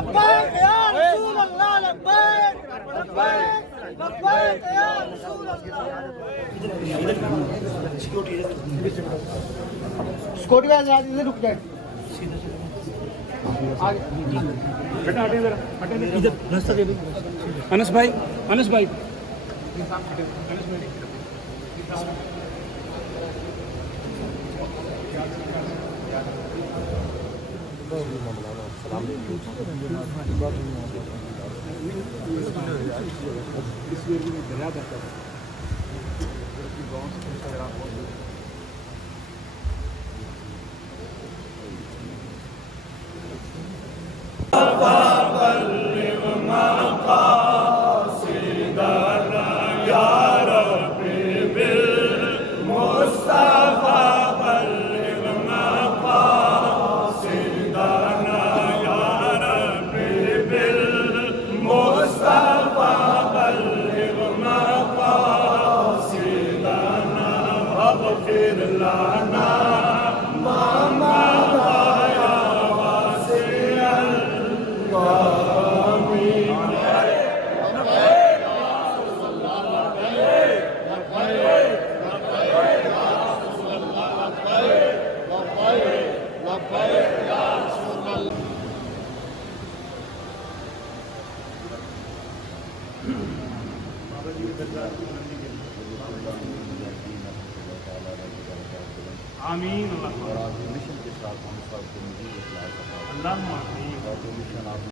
لبيك يا رسول الله لبيك لبيك لبيك يا رسول الله سکوٹی والے ساتھ ادھر رک جائے بیٹا ہٹے ذرا ہٹے ادھر راستہ دے دو انس بھائی انس بھائی آمین اللہ